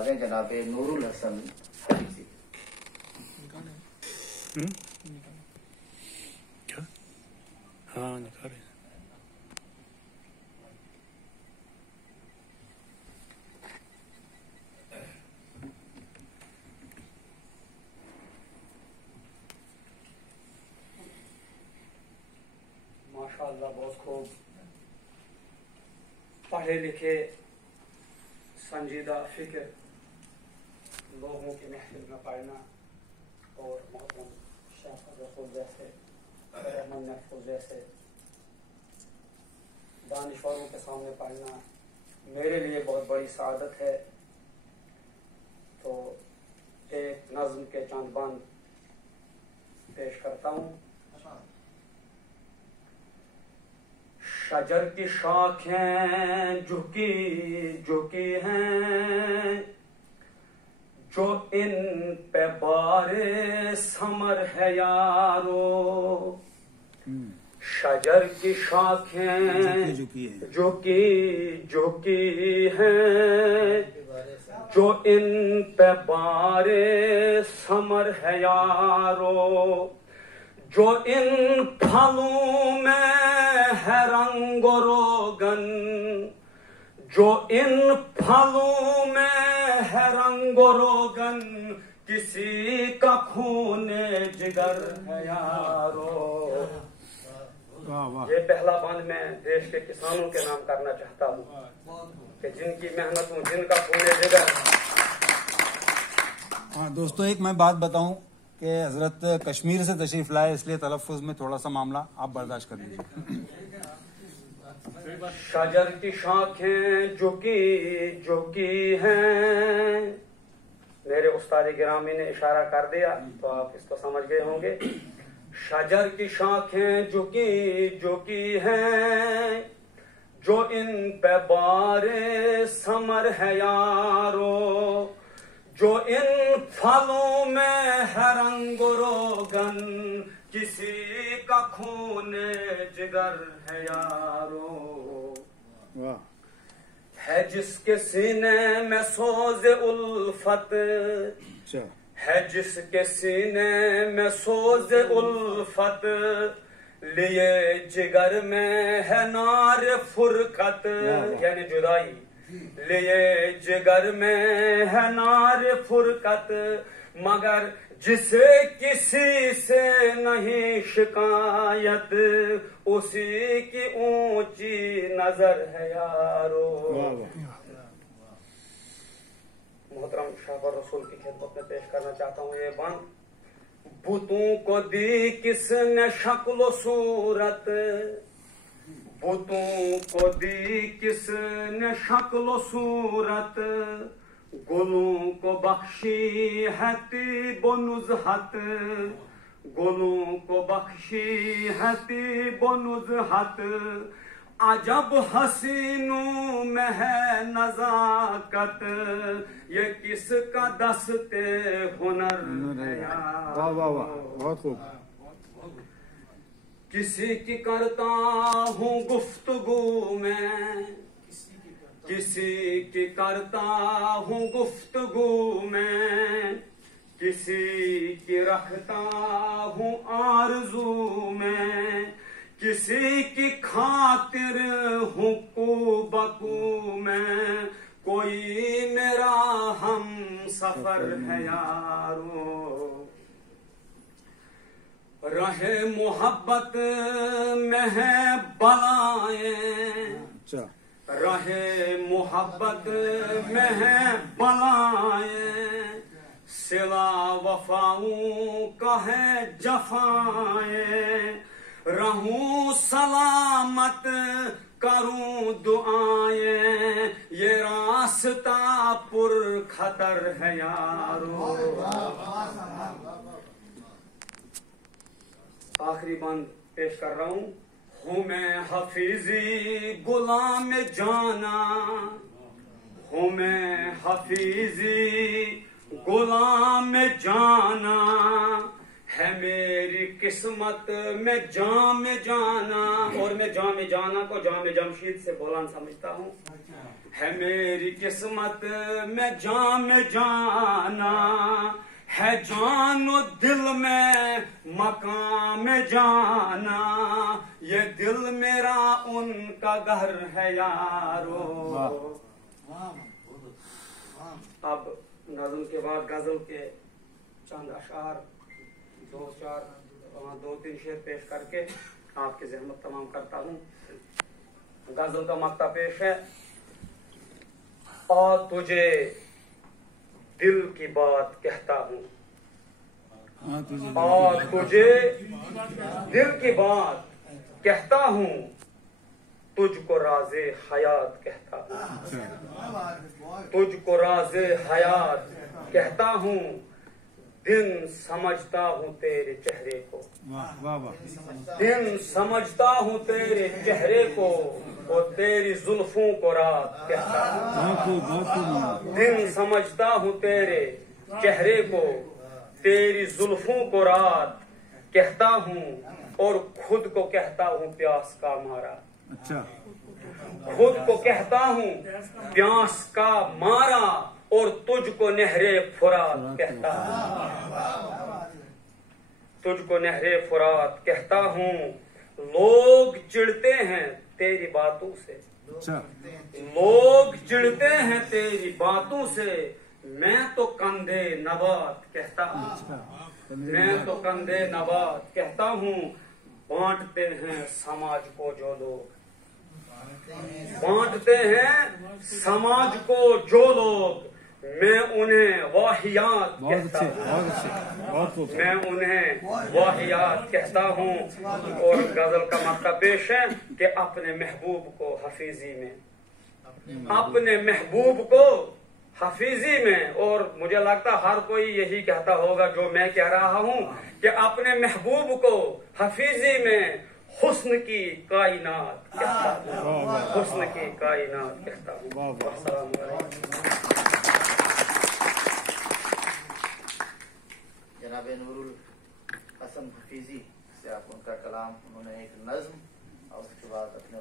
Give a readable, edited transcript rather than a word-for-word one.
जनाबे नूरुल हसन क्या? हाँ निकाल रहे। माशाअल्लाह बहुत खूब पढ़े लिखे संजीदा फिक्र लोगों की महफिल में पढ़ना और मोहतरम शेख रसूल जैसे रहमान महफूज जैसे दानिश्वरों के सामने पढ़ना मेरे लिए बहुत बड़ी सादत है। तो एक नज्म के चंद बंद पेश करता हूँ। शजर की शाखें झुकी झुकी हैं, जो इन पे बारे समर है यारो। शजर की शाखें झुकी झुकी हैं, जो इन पे बारे समर है यारो। जो इन फलों में है रंग रोगन, जो इन फलों में है रंग रोगन, किसी का खून जिगर है यारो। ये पहला बंद मैं देश के किसानों के नाम करना चाहता हूँ कि जिनकी मेहनतों जिनका खून जिगर। हाँ दोस्तों, एक मैं बात बताऊं कि हजरत कश्मीर से तशरीफ लाए, इसलिए तलफ़ुज़ में थोड़ा सा मामला आप बर्दाश्त कर लीजिए। शजर की शाखें झुकी झुकी हैं, मेरे उस्ताद गिरामी ने इशारा कर दिया तो आप इसको समझ गए होंगे। शजर की शाखें झुकी झुकी हैं, जो इन पे बारे समर है यारो। जो इन फलों में है रंग रोगन, किसी का खून जिगर है यारो। है जिसके सीने में सोज उल्फत, है जिसके सीने में सोज उल्फत, लिए जिगर में है नार फुरकत यानी जुदाई। लिए जिगर में है नार फुरकत, मगर जिसे किसी से नहीं शिकायत, उसी की ऊंची नजर है यारो। मोहतरम शाहबाज रसूल की खिदमत में पेश करना चाहता हूँ ये बंद। बुतों को दी किसने शक्ल सूरत, बुतों को दी किसने शक्ल सूरत, गुलों को बख्शी है तीबो नुज़हत, गुलों को बख्शी है तीबो नुज़हत। अजब हसीनों में है नजाकत, ये किसका दस्ते हुनर है यार। वाह वाह वाह, बहुत खूब। किसी की करता हूँ गुफ्तगू में, किसी की करता हूँ गुफ्तगू में, किसी की रखता हूँ आरज़ू में, किसी की खातिर हूँ बकू में, कोई मेरा हम सफर है यारो। रहे मोहब्बत में है बलाएं, रहे मोहब्बत में है बलाएं, सिला वफाओं का है जफाएं। रहूं सलामत करूं दुआएं, ये रास्ता पुर खतर है यारो। आखिरी बंद पेश कर रहा हूँ मैं हफीजी गुलाम जाना, हूँ मैं हफीजी गुलाम जाना, है मेरी किस्मत में जाम जाना, और मैं जाम जाना को जाम जमशीद से बोलान समझता हूँ। है मेरी किस्मत में जाम जाना, है जानो दिल में मकाम जाना, ये दिल मेरा उनका घर है यारो। अब नज़्म के बाद गजल के चंद अशार, दो तीन शेर पेश करके आपकी ज़हमत तमाम करता हूँ। गजल का मक्ता पेश है। आ तुझे दिल की बात कहता हूँ, आ तुझे दिल की बात कहता हूँ, तुझको राज़े हयात कहता हूँ, तुझको राज़े हयात कहता हूँ, दिन समझता हूँ तेरे चेहरे को, दिन समझता हूँ तेरे चेहरे को, और तेरी जुल्फों को रात कहता हूँ। दिन समझता हूँ तेरे चेहरे को, तेरी जुल्फों को रात कहता हूँ, और खुद को कहता हूँ प्यास का मारा। अच्छा, खुद को कहता हूँ प्यास का मारा, और तुझको नहरे फुरात कहता हूँ, तुझको नहरे फुरात कहता हूँ। लोग चिढ़ते हैं तेरी बातों से, अच्छा, लोग चिढ़ते हैं तेरी बातों से, मैं तो कंधे नबात कहता हूँ, मैं तो कंधे नबात कहता हूँ। बांटते हैं समाज को जो लोग, बांटते हैं समाज को जो लोग, मैं उन्हें वाहियात कहता हूँ, मैं उन्हें वाहियात कहता हूँ। और गजल का मक्ता पेश है कि अपने महबूब को हफीजी में, अपने महबूब को हफीजी में, और मुझे लगता हर कोई यही कहता होगा जो मैं कह रहा हूँ, कि अपने महबूब को हफीजी में हुस्न की कायनात कहता हूँ, हुस्न की कायनात कहता हूँ। अस्सलाम वालेकुम। जनाब नूरुल हसन हफीजी से आप उनका कलाम, उन्होंने एक नज्म और उसके बाद अपने